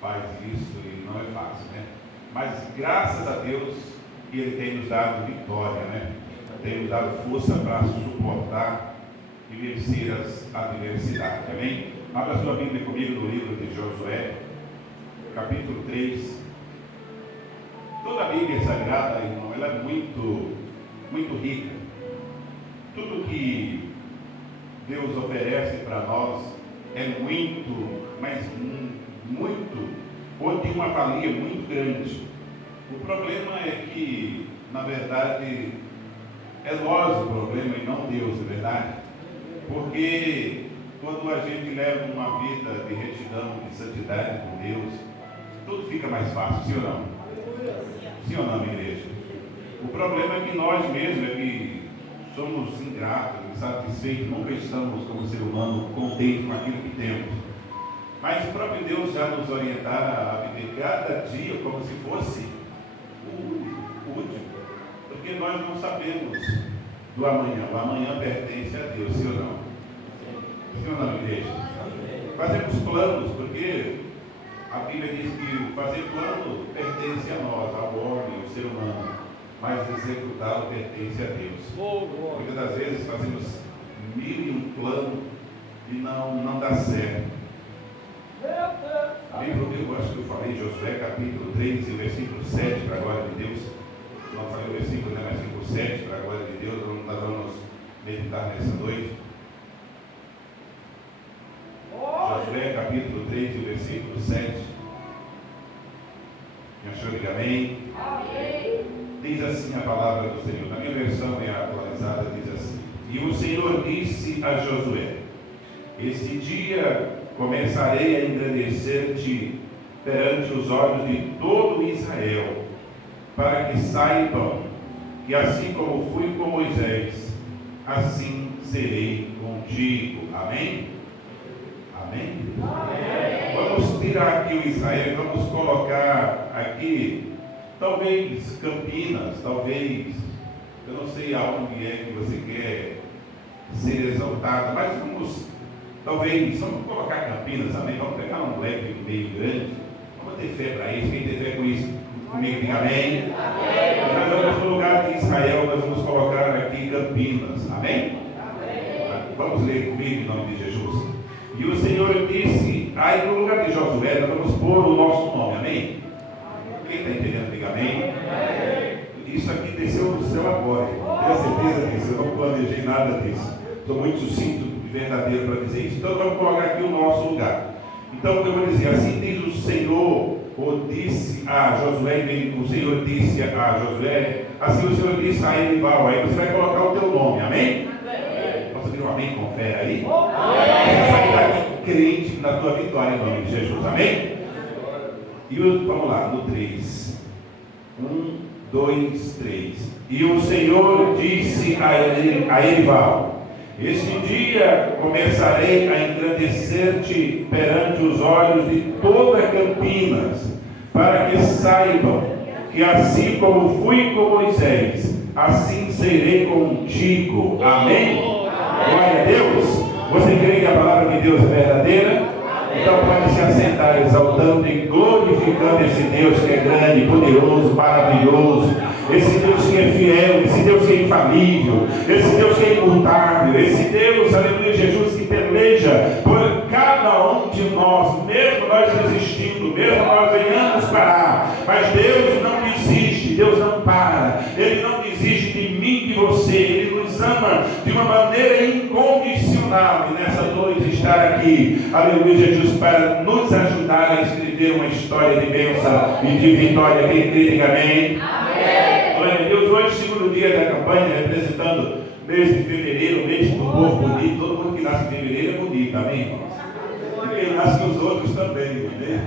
faz isso e não é fácil, né? Mas graças a Deus Ele tem nos dado vitória, né? Tem nos dado força para suportar e vencer as adversidades, amém? Abra sua Bíblia comigo no livro de Josué, capítulo 3. Toda a Bíblia Sagrada, irmão, ela é muito rica. Tudo que Deus oferece para nós é muito, mas muito, ou tem uma valia muito grande. O problema é que, na verdade, é nós o problema e não Deus, é verdade? Porque quando a gente leva uma vida de retidão, de santidade com Deus, tudo fica mais fácil, sim ou não? Sim ou não, igreja? O problema é que nós mesmos somos ingratos, insatisfeitos, nunca estamos como ser humano contentes com aquilo que temos. Mas o próprio Deus já nos orientará a viver cada dia como se fosse o último, porque nós não sabemos do amanhã. O amanhã pertence a Deus, sim ou não? Sim ou não, igreja? Fazemos planos, porque a Bíblia diz que fazer plano pertence a nós, ao homem, ao ser humano, mas executá-lo pertence a Deus. Muitas das vezes fazemos mil e um plano e não dá certo. Livro que eu acho que eu falei, Josué capítulo 3 e versículo 7, para a glória de Deus. Não falei o versículo, né? Versículo 7, para a glória de Deus. Nós vamos meditar nessa noite. Josué capítulo 3 e versículo 7. Me achou? Diga amém. Amém. Diz assim a palavra do Senhor. Na minha versão é atualizada, diz assim: E o Senhor disse a Josué: Este dia começarei a engrandecer-te perante os olhos de todo Israel, para que saibam que assim como fui com Moisés, assim serei contigo. Amém? Amém? Amém. Vamos tirar aqui o Israel, vamos colocar aqui, talvez Campinas, talvez, eu não sei aonde é que você quer ser exaltado, mas vamos colocar Campinas, amém? Vamos pegar um leque meio grande, vamos ter fé para isso. Quem tem fé com isso, comigo diga amém. Amém. Nós vamos no lugar de Israel, nós vamos colocar aqui Campinas, amém? Amém. Vamos ler comigo em nome de Jesus. E o Senhor disse, aí no lugar de Josué, nós vamos pôr o nosso nome, amém? Quem está entendendo, diga amém. Isso aqui desceu do céu agora, tenho certeza disso, eu não planejei nada disso. Estou muito sucinto e verdadeiro para dizer isso. Então vamos colocar aqui o nosso lugar. Então eu vou dizer, assim diz o Senhor, ou disse a Josué, o Senhor disse a Josué, assim o Senhor disse a Erival, aí você vai colocar o teu nome, amém? Posso dizer um amém com fé aí? Você vai estar aqui crente na tua vitória em nome de Jesus, amém? E vamos lá, no 3. 1, 2, 3. E o Senhor disse a Erival: Este dia começarei a engrandecer-te perante os olhos de toda Campinas, para que saibam que assim como fui com Moisés, assim serei contigo. Amém? Glória a Deus. Você crê que a palavra de Deus é verdadeira? Então pode se assentar exaltando e glorificando esse Deus que é grande, poderoso, maravilhoso, esse Deus que é fiel, esse Deus que é infalível, esse Deus que é imutável, esse Deus, aleluia, Jesus, que peleja por cada um de nós, mesmo nós resistindo, mesmo nós venhamos parar, mas Deus não desiste, Deus não para, Ele não desiste de mim, de você, Ele nos ama de uma maneira incondicional, e nessa noite estar aqui, aleluia, Jesus, para nos ajudar a escrever uma história de bênção e de vitória. Quem crê, diga amém. Glória a Deus. Hoje, segundo dia da campanha, representando o mês de fevereiro, o mês do povo bonito. Todo mundo que nasce em fevereiro é bonito, amém, irmãos? E quem nasce com os outros também, amém?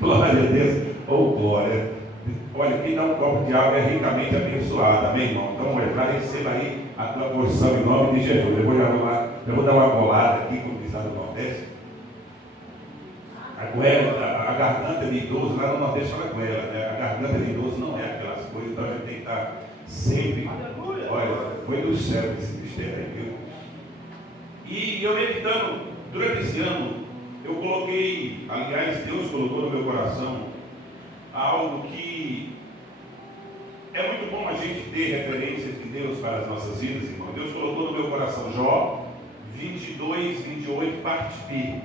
Glória a Deus. Oh, glória. Olha, quem dá um copo de água é ricamente abençoado, amém, irmão? Então, já receba aí a tua porção em nome de Jesus. Eu vou dar uma bolada aqui, como diz lá no Nordeste. A goela, a garganta de idoso, lá no Nordeste fala goela, né? A garganta de idoso não é aquelas coisas, então a gente tem que estar sempre, olha, foi do céu esse mistério aí, viu? E eu meditando, durante esse ano, eu coloquei, aliás, Deus colocou no meu coração algo que é muito bom a gente ter referências de Deus para as nossas vidas, irmão. Deus colocou no meu coração Jó 22, 28, parte B.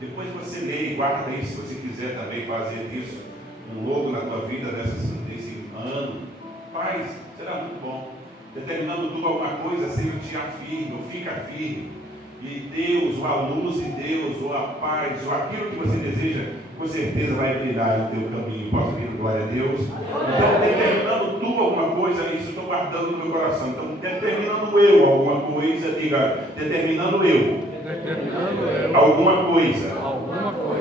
Depois você lê e guarda isso, se você quiser também fazer disso um logo na tua vida desse ano. Faz, será muito bom. Determinando tudo alguma coisa, Senhor, te afirme, ou fica firme. E Deus, ou a luz de Deus, ou a paz, ou aquilo que você deseja, com certeza vai brilhar no teu caminho. Posso ouvir glória a Deus? Então, determinando tu alguma coisa, isso estou guardando no meu coração. Então, determinando eu alguma coisa, diga, determinando eu alguma coisa,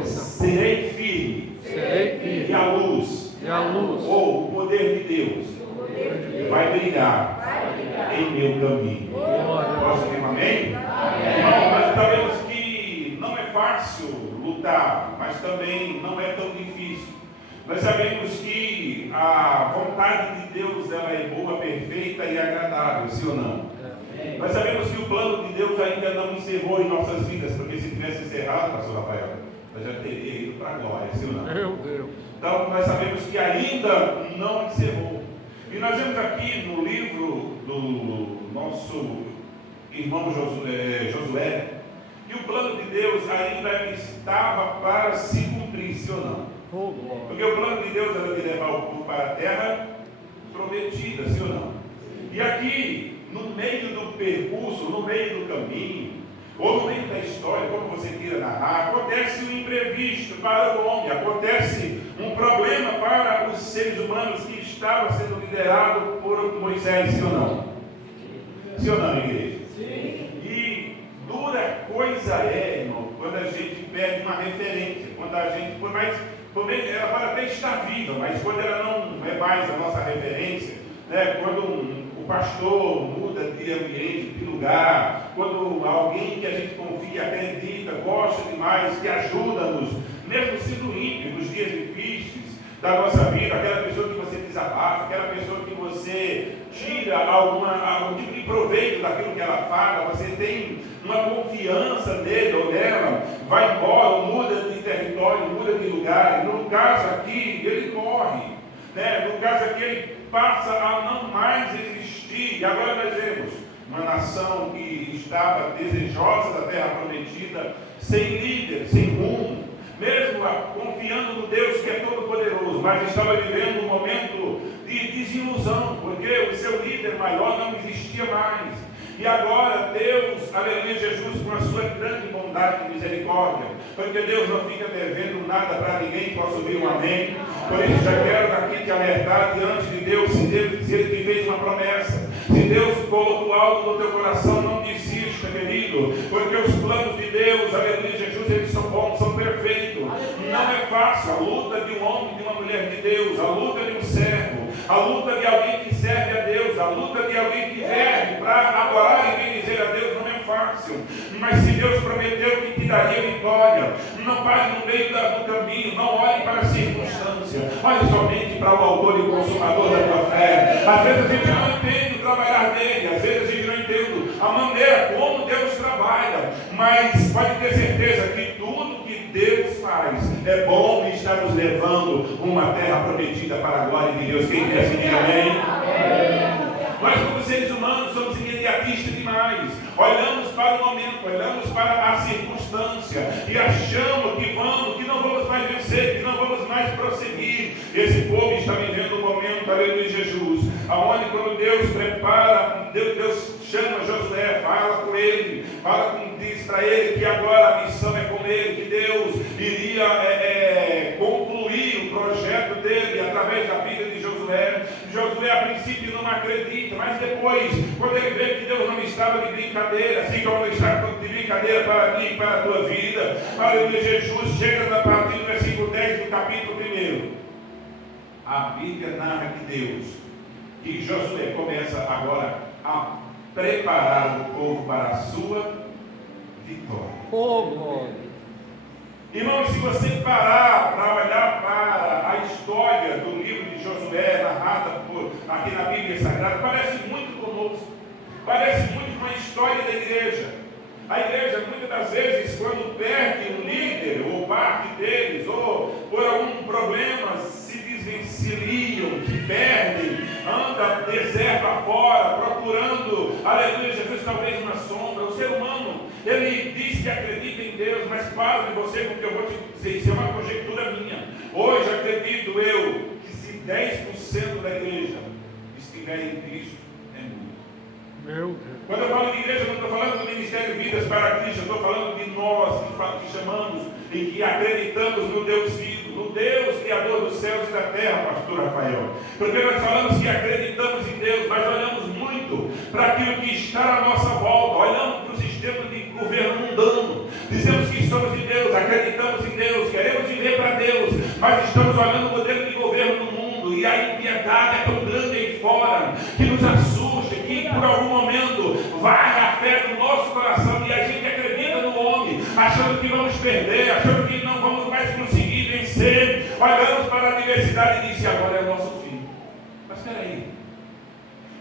serei firme, e a luz, ou o poder de Deus, vai brilhar em meu caminho. Posso ouvir um amém? Irmão, nós sabemos que não é fácil lutar, mas também não é tão difícil. Nós sabemos que a vontade de Deus ela é boa, perfeita e agradável, sim ou não? Nós sabemos que o plano de Deus ainda não encerrou em nossas vidas, porque se tivesse encerrado, pastor Rafael, nós já teria ido para a glória, sim ou não? Meu Deus. Então nós sabemos que ainda não encerrou. E nós vemos aqui no livro do nosso irmão Josué, que o plano de Deus ainda estava para se cumprir, sim ou não? Porque o plano de Deus era de levar o povo para a terra prometida, sim ou não? E aqui, no meio do percurso, no meio do caminho, ou no meio da história, como você queira narrar, acontece um imprevisto para o homem, acontece um problema para os seres humanos que estavam sendo liderados por Moisés, sim ou não? Sim ou não, igreja? Sim. E dura coisa é, irmão, quando a gente perde uma referência, quando a gente, ela pode até estar viva, mas quando ela não é mais a nossa referência, né? Quando o pastor muda de ambiente, de lugar, quando alguém que a gente confia, acredita, gosta demais, que ajuda-nos, mesmo sendo ímpio nos dias difíceis da nossa vida, aquela pessoa que você desabafa, aquela pessoa que você tira algum tipo de proveito daquilo que ela fala, você tem uma confiança nele ou nela, vai embora, ou muda de território, muda de lugar. No caso aqui, ele morre, né? No caso aqui, ele passa a não mais existir. E agora nós vemos uma nação que estava desejosa da terra prometida, sem líder, sem rumo, mesmo confiando no Deus que é todo poderoso, mas estava vivendo um momento de desilusão, porque o seu líder maior não existia mais. E agora Deus, aleluia, Jesus, com a sua grande bondade e misericórdia, porque Deus não fica devendo nada para ninguém, posso ouvir um amém? Por isso já quero daqui te alertar diante de Deus, se Ele te fez uma promessa, se Deus colocou algo no teu coração, não desista, querido, porque os planos de Deus, aleluia, Jesus, eles são bons, são perfeitos. Não é fácil a luta de um homem e de uma mulher de Deus, a luta de um servo, a luta de alguém que serve a Deus, a luta de alguém que serve para adorar e bendizer a Deus não é fácil. Mas se Deus prometeu que te daria vitória, não pare no meio do caminho, não olhe para a circunstância, olhe somente para o autor e consumador da tua fé. Às vezes a gente não entende o trabalhar dele, às vezes a gente não entende a maneira como Deus trabalha, mas pode ter certeza que tudo que Deus faz é bom e está nos levando uma terra prometida para a glória de Deus. Quem quer se diga amém? Nós, como seres humanos, somos imediatistas demais. Olhamos para o momento, olhamos para a circunstância e achamos que não vamos mais vencer, que não vamos mais prosseguir. Esse povo está vivendo um momento, aleluia, Jesus, aonde quando Deus prepara, Deus chama Josué, fala com ele, diz para ele que agora a missão é com ele, que Deus iria concluir o projeto dele através da vida de Josué. Josué a princípio não acredita, mas depois, quando ele vê que Deus não estava de brincadeira, assim como não está de brincadeira para mim e para a tua vida, aleluia, Jesus chega a partir do versículo 10 do capítulo 1. A Bíblia narra que Josué começa agora a preparar o povo para a sua vitória. Irmão, se você parar para olhar para a história do livro de Josué, narrada aqui na Bíblia Sagrada, parece muito conosco, parece muito com a história da igreja. A igreja, muitas das vezes, quando perde um líder, parte deles, ou por algum problema se desvencilham, que perdem, anda deserto afora, procurando, aleluia, Jesus, talvez uma sombra. O ser humano, ele diz que acredita em Deus, mas para de você com o que eu vou te dizer, isso é uma conjectura minha. Hoje acredito eu que se 10% da igreja estiver em Cristo, é muito. Meu Deus. Quando eu falo de igreja, eu não estou falando do Ministério Vidas para Cristo, eu estou falando de nós que chamamos e que acreditamos no Deus vivo, no Deus Criador dos céus e da terra, pastor Rafael. Porque nós falamos que acreditamos em Deus, mas olhamos muito para aquilo que está à nossa volta, olhamos para o sistema de governo mundano, dizemos que somos de Deus, acreditamos em Deus, queremos viver para Deus, mas estamos olhando o modelo de governo do mundo, e a impiedade é tão grande aí fora, que nos assusta, que por algum momento varre a fé do nosso coração, e a gente acredita no homem, achando que vamos perder, achando que não vamos mais conseguir vencer. Olhamos para a diversidade e diz: agora é o nosso fim. Mas espera aí,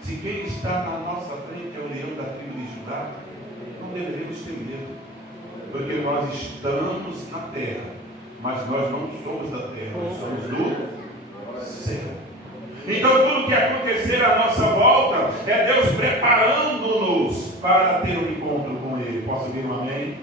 se quem está na nossa frente é o leão da tribo de Judá, não deveremos ter medo, porque nós estamos na terra, mas nós não somos da terra, nós somos do céu. Então tudo que acontecer à nossa volta é Deus preparando-nos para ter um encontro com Ele. Posso ouvir um amém?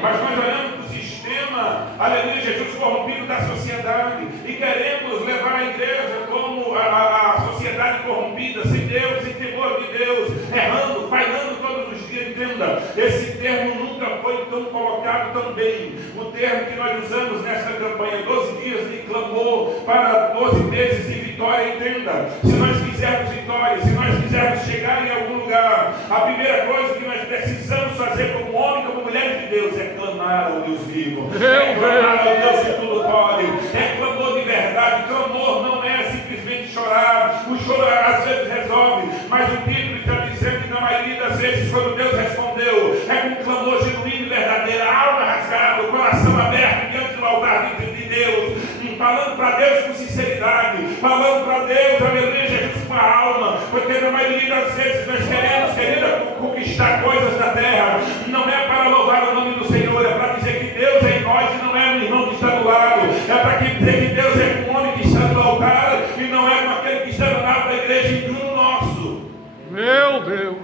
Mas nós olhamos para o sistema, aleluia, Jesus corrompido da sociedade, e queremos levar a igreja como a sociedade corrompida, sem Deus, sem temor de Deus, errando, falhando todos os dias. Entenda, esse termo nunca foi tão colocado tão bem. O termo que nós usamos nesta campanha, 12 dias de clamor para 12 meses de vitória. Entenda, se nós quisermos vitória, se nós quisermos chegar em algum lugar, a primeira coisa que nós precisamos fazer como homem, como mulher de Deus, é clamar ao Deus vivo, é clamar ao Deus que tudo pode, é clamor de verdade. Clamor não é simplesmente chorar, o choro às vezes resolve, mas o título está dizendo que na maioria das vezes, quando Deus respondeu, é com um clamor genuíno e verdadeiro, a alma rasgada, o coração aberto diante do altar de Deus, falando para Deus com sinceridade, falando para Deus, aleluia, Jesus, com a alma, porque na maioria das vezes nós queremos, querida, conquistar coisas da terra, não é para louvar o nome do Senhor, é para dizer que Deus é em nós e não é no irmão que está do lado, é para dizer que Deus é com o homem que está no altar e não é com aquele que está do lado da igreja e no nosso. Meu Deus!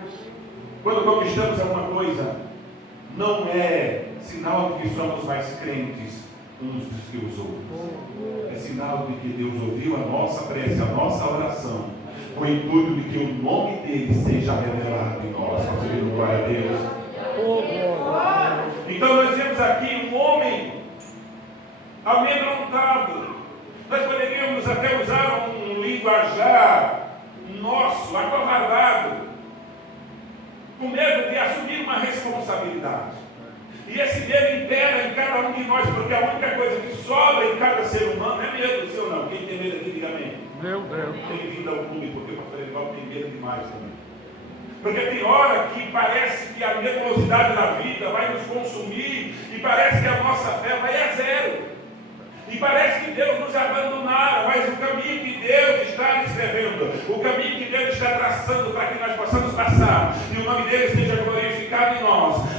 Quando conquistamos alguma coisa, não é sinal de que somos mais crentes uns dos que os outros. É sinal de que Deus ouviu a nossa prece, a nossa oração, com o intuito de que o nome dele seja revelado em nós. Fazendo glória a Deus. Então nós vemos aqui um homem amedrontado. Nós poderíamos até usar um linguajar nosso, acovardado, com medo de assumir uma responsabilidade. E esse medo impera em cada um de nós, porque a única coisa que sobra em cada ser humano é medo, sim ou não? Quem tem medo aqui, diga amém. Meu Deus. Tem vindo ao clube, porque o pastor Edivaldo tem medo demais também. Porque tem hora que parece que a nebulosidade da vida vai nos consumir, e parece que a nossa fé vai a zero. E parece que Deus nos abandonaram, mas o caminho que Deus está escrevendo, o caminho que Deus está traçando para que nós possamos passar, e o nome dele seja glorificado em nós,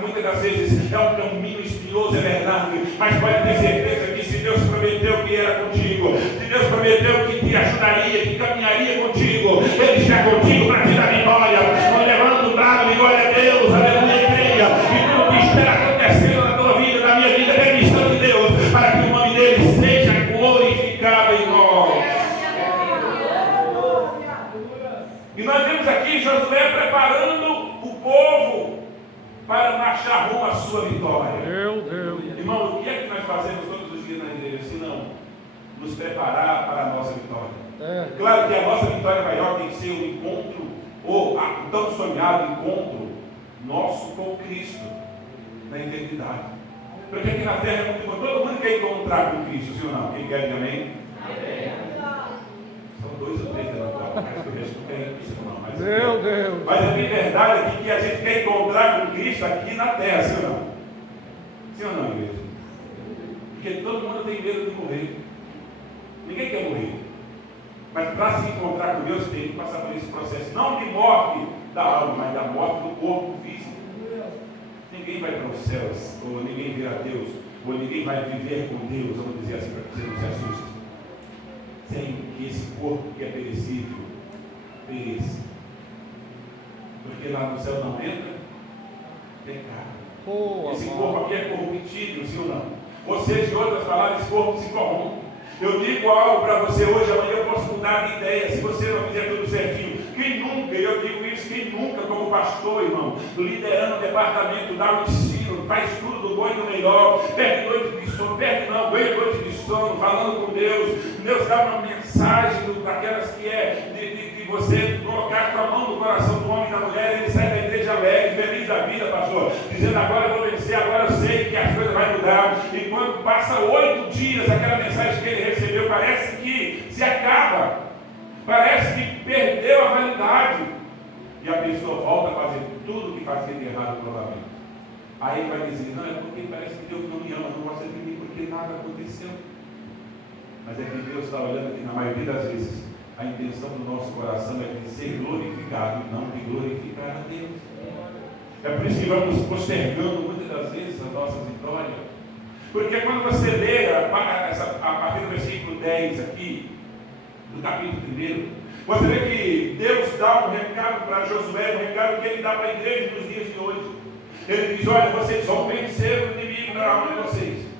muitas das vezes é um caminho espinhoso, é verdade, mas pode ter certeza que se Deus prometeu que era contigo, se Deus prometeu que te ajudaria, que caminharia contigo, Ele está contigo para te dar vitória. Levanta o braço e glória a Deus, aleluia, creia, e tudo que está acontecendo na tua vida, na minha vida, é missão de Deus, para que o nome dele seja glorificado em nós. E nós vemos aqui Josué preparando o povo para marchar rumo à sua vitória. Meu Deus. Irmão, o que é que nós fazemos todos os dias na igreja, se não nos preparar para a nossa vitória? Claro que a nossa vitória maior tem que ser um encontro, ou o tão sonhado encontro nosso com Cristo na eternidade. Porque aqui na terra é muito bom, todo mundo quer encontrar com Cristo, sim ou não? Quem quer, amém? Amém. São 2 ou 3 da tua, mas o resto não quer isso, não. Meu Deus. Mas a verdade aqui que a gente quer encontrar com Cristo aqui na terra, sim ou não? Sim ou não, igreja? Porque todo mundo tem medo de morrer. Ninguém quer morrer. Mas para se encontrar com Deus tem que passar por esse processo, não de morte da alma, mas da morte do corpo físico. Ninguém vai para os céus, ou ninguém vê a Deus ou ninguém vai viver com Deus, vamos dizer assim, para que você não se assuste, sem que esse corpo que é perecível pereça. Porque lá no céu não entra pecado. Esse corpo aqui é corruptível, sim ou não? Ou seja, em outras palavras, esse corpo se corrompe. Eu digo algo para você hoje, amanhã eu posso mudar de ideia, se você não fizer tudo certinho. Quem nunca, eu digo isso, quem nunca, como pastor, irmão, liderando o departamento, dá o ensino, faz tudo do bom e do melhor, perde noite de sono, ganha noite de sono, falando com Deus dá uma mensagem daquelas que é de você colocar com a mão no coração do homem e da mulher, ele sai da igreja alegre, feliz da vida, pastor, dizendo agora eu vou vencer, agora eu sei que as coisas vão mudar, e quando passa 8 dias, aquela mensagem que ele recebeu, parece que se acaba, parece que perdeu a validade, e a pessoa volta a fazer tudo que fazia de errado novamente. Aí vai dizer, não, é porque parece que Deus não me ama, não gosta de mim, porque nada aconteceu. Mas é que Deus está olhando que na maioria das vezes a intenção do nosso coração é de ser glorificado e não de glorificar a Deus. É por isso que vamos postergando muitas das vezes as nossas vitórias. Porque quando você lê a partir do versículo 10 aqui, do capítulo 1, você vê que Deus dá um recado para Josué, um recado que ele dá para a igreja nos dias de hoje. Ele diz, olha, vocês vão vencer o inimigo na alma de vocês.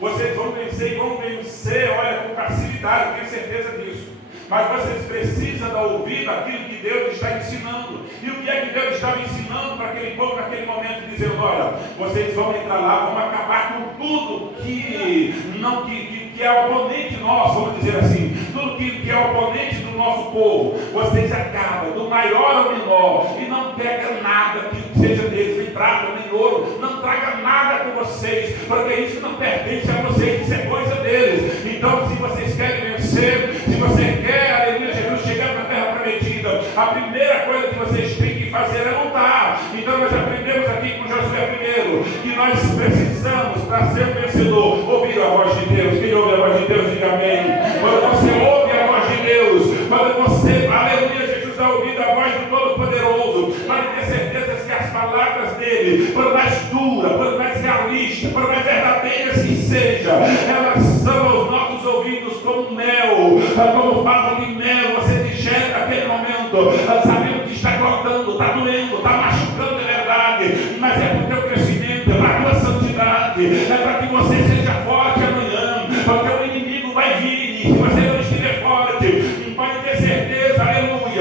Vocês vão vencer e vão vencer, olha, com facilidade, eu tenho certeza disso. Mas vocês precisam dar ouvido àquilo que Deus está ensinando. E o que é que Deus estava ensinando para aquele povo naquele momento, dizendo, olha, vocês vão entrar lá, vão acabar com tudo que é oponente nosso, vamos dizer assim, tudo que é oponente do nosso povo. Vocês acabam, do maior ao menor, e não pega nada que seja deles, nem prata, nem ouro, não traga nada com vocês, porque isso não pertence a vocês, isso é coisa deles. Então, se vocês querem vencer, se você quer, aleluia, Jesus chegar na terra prometida, a primeira coisa que vocês têm que fazer é lutar. Então nós aprendemos aqui com Josué primeiro, que nós precisamos, para ser um vencedor, ouvir a voz de Deus. Quem ouve a voz de Deus, diga amém. Quando você ouve a voz de Deus, quando você, aleluia, Jesus dá ouvido à voz do Todo-Poderoso, para ter certeza que as palavras dele, por mais duras, por mais realistas, por mais verdadeiras que sejam, elas são aos nossos ouvidos como mel, como favo de mel. Você digere naquele momento, sabendo que está cortando, está doendo, está machucando, é verdade, mas é para o teu crescimento, é para a tua santidade, é para que você seja forte amanhã, porque o inimigo vai vir, e se você não estiver forte, pode ter certeza, aleluia,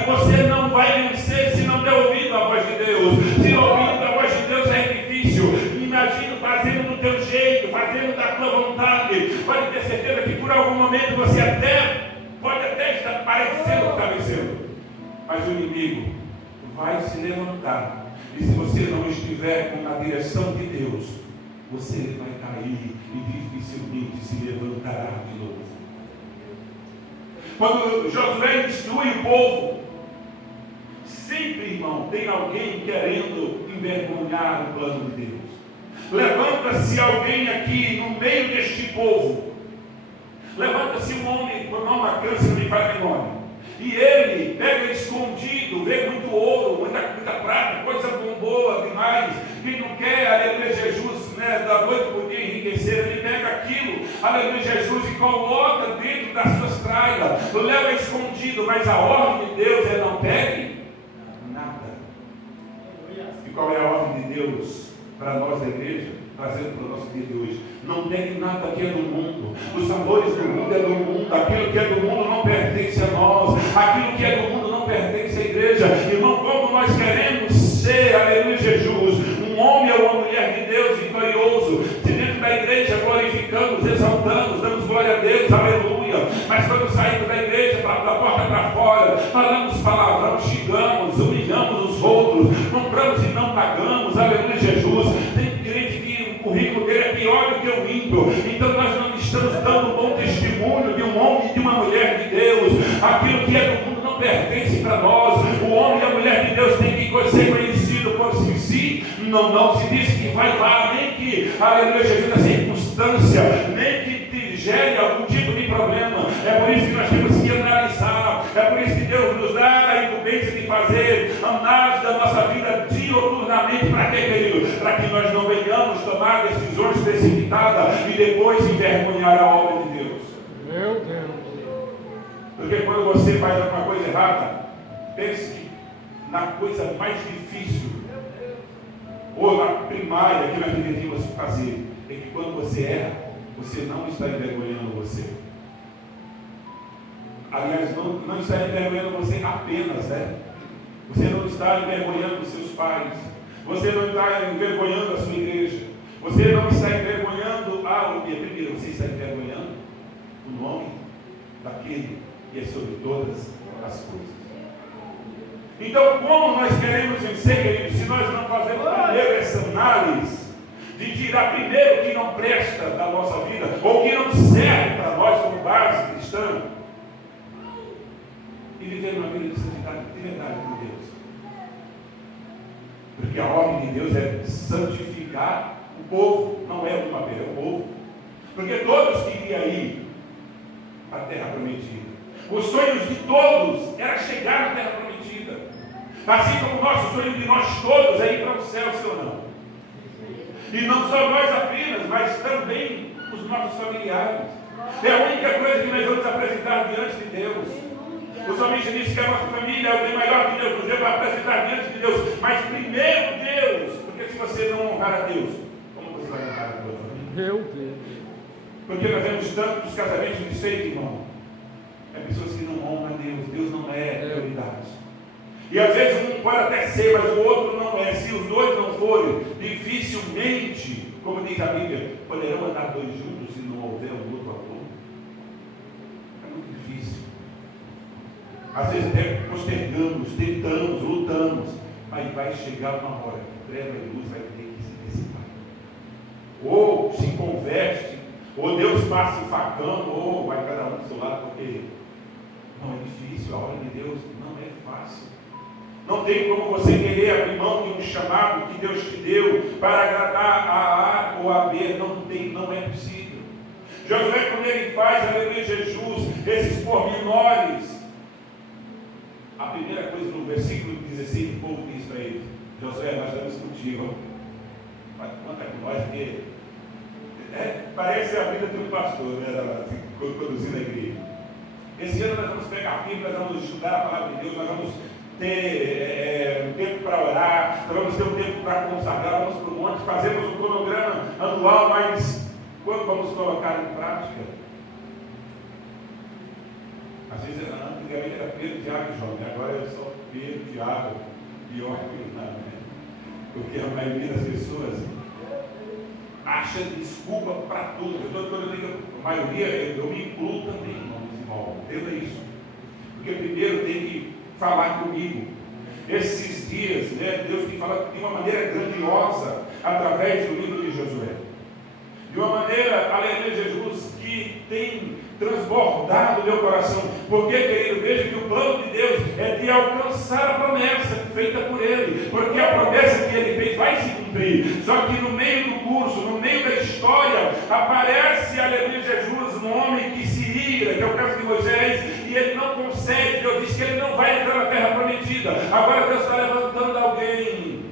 que você não vai vencer se não der ouvido à voz de Deus. Se ouvindo a voz de Deus é difícil, imagina fazendo do teu jeito, fazendo da tua vontade, pode ter certeza que por algum momento você pode até estar parecendo que está vencendo, mas o inimigo vai se levantar, e se você não estiver na direção de Deus, você vai cair e dificilmente se levantará de novo. Quando Josué instrui o povo, sempre, irmão, tem alguém querendo envergonhar o plano de Deus. Levanta-se alguém aqui no meio deste povo, levanta-se um homem com uma câncer de patrimônio, e ele pega escondido, vê muito ouro, muita prata, coisa boa demais, quem não quer, aleluia, Jesus, da noite por dia enriquecer, ele pega aquilo, aleluia, Jesus, e coloca dentro das suas traias, leva escondido, mas a ordem de Deus é não pegue nada. E qual é a ordem de Deus para nós da igreja, trazendo para o nosso dia de hoje? Não pegue nada que é do mundo. Os valores do mundo é do mundo. Aquilo que é do mundo não pertence a nós. Aquilo que é do mundo não pertence à igreja. Irmão, como nós queremos ser, aleluia, Jesus, um homem ou uma mulher de Deus vitorioso, se dentro da igreja glorificamos, exaltamos, damos glória a Deus, aleluia, mas quando saímos da igreja, da porta para fora, falamos palavrão, xingamos, humilhamos os outros, compramos e não pagamos, aleluia, Jesus. Tem crente que o currículo dele é pior do que o ímpio, então nós não estamos dando um bom testemunho de um homem e de uma mulher de Deus. Aquilo que é do mundo não pertence para nós. O homem e a mulher de Deus tem que ser conhecido por si. Não se diz que vai lá, nem que, aleluia, Jesus, a circunstância, nem que te gere algum tipo de problema. É por isso que nós temos que analisar, é por isso que Deus nos dá a incumbência de fazer análise da nossa vida dioturnamente. Para quê, querido? Para que nós não venhamos tomar tomar decisões precipitadas e depois envergonhar a obra de Deus. Meu Deus. Porque quando você faz alguma coisa errada, pense que na coisa mais difícil, ou na primária que nós deveríamos fazer, é que quando você erra, você não está envergonhando você. Aliás, não está envergonhando você apenas, né? Você não está envergonhando os seus pais. Você não está envergonhando a sua igreja. Você não está envergonhando a primeiro, você está envergonhando o nome daquele que é sobre todas as coisas. Então, como nós queremos vencer, queridos, se nós não fazemos primeiro essa análise de tirar primeiro o que não presta da nossa vida, ou que não serve para nós como base cristã, e viver uma vida de santidade de verdade com Deus. Porque a ordem de Deus é santificar o povo, não é o papel, é o povo. Porque todos queriam ir para a terra prometida. Os sonhos de todos era chegar na terra prometida. Assim como o nosso sonho de nós todos é ir para o céu, sim ou não? E não só nós apenas, mas também os nossos familiares. É a única coisa que nós vamos apresentar diante de Deus. O salmista disse que a nossa família é o bem maior que Deus nos deu para apresentar diante de Deus. Mas primeiro Deus, porque se você não honrar a Deus, como você vai honrar a tua família? Meu Deus. Porque nós vemos tantos casamentos de seis, irmão. É pessoas que não honram a Deus. Deus não é prioridade. E às vezes um pode até ser, mas o outro não é. Se os dois não forem, dificilmente, como diz a Bíblia, poderão andar dois juntos se não houver um outro apoio. É muito difícil. Às vezes até postergamos, tentamos, lutamos, mas vai chegar uma hora que treva e luz vai ter que se dissipar. Ou se converte, ou Deus passa o facão, ou vai cada um do seu lado, porque não é difícil, a obra de Deus não é fácil. Não tem como você querer abrir mão de um chamado que Deus te deu para agradar a A ou a B, não é possível. Josué, quando ele faz, aleluia, Jesus, esses pormenores, a primeira coisa no versículo 16, o povo diz para ele: Josué, nós estamos contigo, conta com nós, porque parece a vida de um pastor, né, conduzindo a igreja. Esse ano nós vamos pegar a Bíblia, nós vamos estudar a palavra de Deus, nós vamos ter um tempo para orar, nós vamos ter um tempo para consagrar, vamos para o monte, fazemos um cronograma anual, mas quando vamos colocar em prática? Às vezes, antigamente era Pedro, Tiago e João, agora é só Pedro, Tiago e Orque, né? Porque a maioria das pessoas acha desculpa para tudo. Quando eu digo a maioria, eu me incluo também, irmão, entenda isso. Porque primeiro tem que falar comigo. Esses dias, né, Deus tem falado de uma maneira grandiosa através do livro de Josué. De uma maneira, aleluia, Jesus, que tem transbordado o meu coração. Porque, querido, veja que o plano de Deus é de alcançar a promessa feita por Ele. Porque a promessa que Ele fez vai se cumprir. Só que no meio do curso, no meio da história, aparece, aleluia, Jesus, um homem que se ira, que é o caso de Moisés, e ele não consegue. Deus diz que ele não vai entrar na terra prometida. Agora Deus está levantando alguém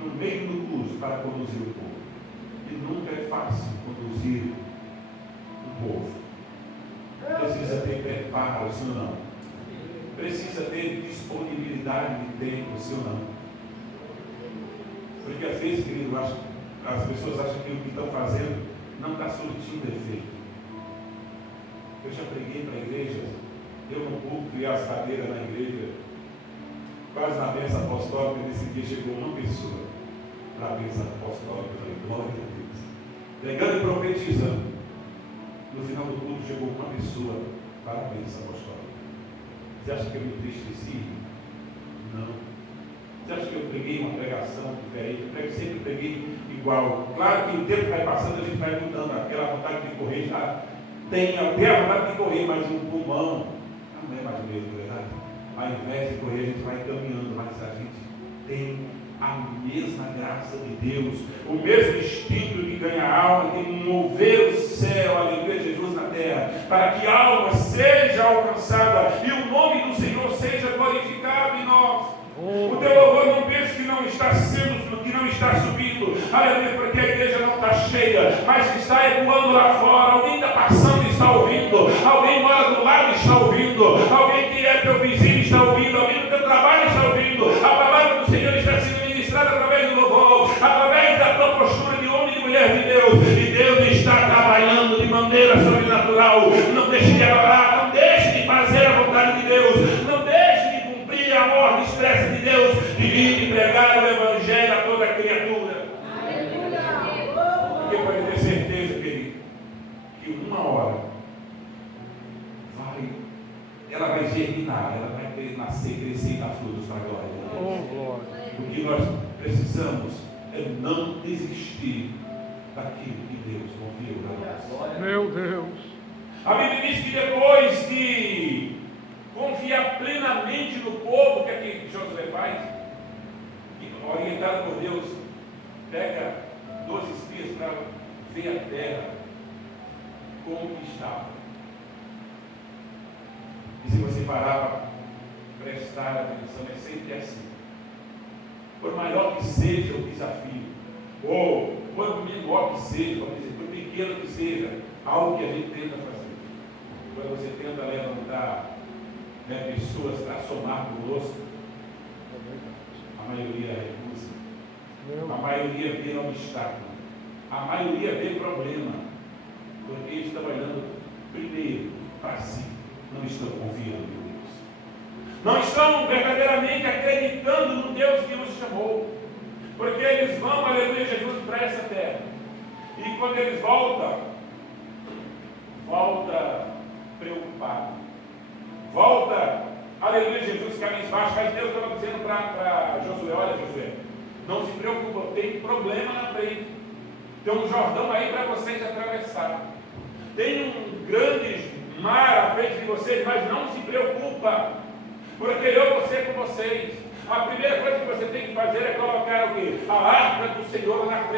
no meio do curso para conduzir o povo. E nunca é fácil conduzir o povo. Precisa ter preparo, sim ou não? Precisa ter disponibilidade de tempo, sim ou não? Porque às vezes, querido, as pessoas acham que o que estão fazendo não está surtindo efeito. Eu já preguei para a igreja, eu no púlpito e as cadeiras na igreja, quase na bênção apostólica. Nesse dia chegou uma pessoa para a bênção apostólica. Eu falei, glória a Deus. Pregando e profetizando. No final do culto chegou uma pessoa para a bênção apostólica. Você acha que eu me entristeci? Não. Você acha que eu preguei uma pregação diferente? Eu sempre preguei igual. Claro que o tempo vai passando, a gente vai mudando. Aquela vontade de correr já tem até a vontade de correr, mas um pulmão não é mais o mesmo, verdade? Ao invés de correr, a gente vai caminhando, mas a gente tem a mesma graça de Deus, o mesmo instinto de ganhar alma, de mover o céu, aleluia, Jesus na terra, para que a alma seja alcançada e o nome do Senhor seja glorificado em nós. O teu louvor não pense que não está sendo, que não está subindo, aleluia, porque a igreja não está cheia, mas está ecoando lá fora. Alguém está passando e está ouvindo, alguém mora do lado e está ouvindo, alguém que é teu vizinho está ouvindo, alguém do teu trabalho está ouvindo. A palavra do Senhor está sendo ministrada através do louvor, através da tua postura de homem e de mulher de Deus, e Deus está trabalhando de maneira sobrenatural. Não deixe de adorar, não deixe de fazer a vontade de Deus, não deixe de cumprir a ordem expressa de Deus, de vir e pregar o Evangelho a toda criatura. Porque pode ter certeza, querido, que uma hora ela vai germinar, ela vai nascer, crescer e dar frutos para a glória de Deus. Oh, glória. O que nós precisamos é não desistir daquilo que Deus confiou para nós. Meu Deus. A Bíblia diz que depois de confiar plenamente no povo, o que é que Josué faz? Orientado por Deus, pega 12 espias para ver a terra como que estava. E se você parar para prestar atenção, é sempre assim. Por maior que seja o desafio, ou por menor que seja, vamos dizer, por pequeno que seja, algo que a gente tenta fazer. Quando você tenta levantar pessoas para somar conosco, a maioria recusa. A maioria vê obstáculo. A maioria vê problema. Porque estão olhando primeiro para si. Não estão confiando em Deus. Não estão verdadeiramente acreditando no Deus que os chamou. Porque eles vão, aleluia, Jesus, para essa terra. E quando eles volta preocupado. Volta, aleluia, Jesus, caminhos baixos. Mas Deus estava dizendo para Josué: olha, Josué, não se preocupa, tem problema na frente. Tem um Jordão aí para vocês atravessar. Tem um grande mar à frente de vocês, mas não se preocupa, porque eu vou ser com vocês. A primeira coisa que você tem que fazer é colocar o quê? A arca do Senhor na frente.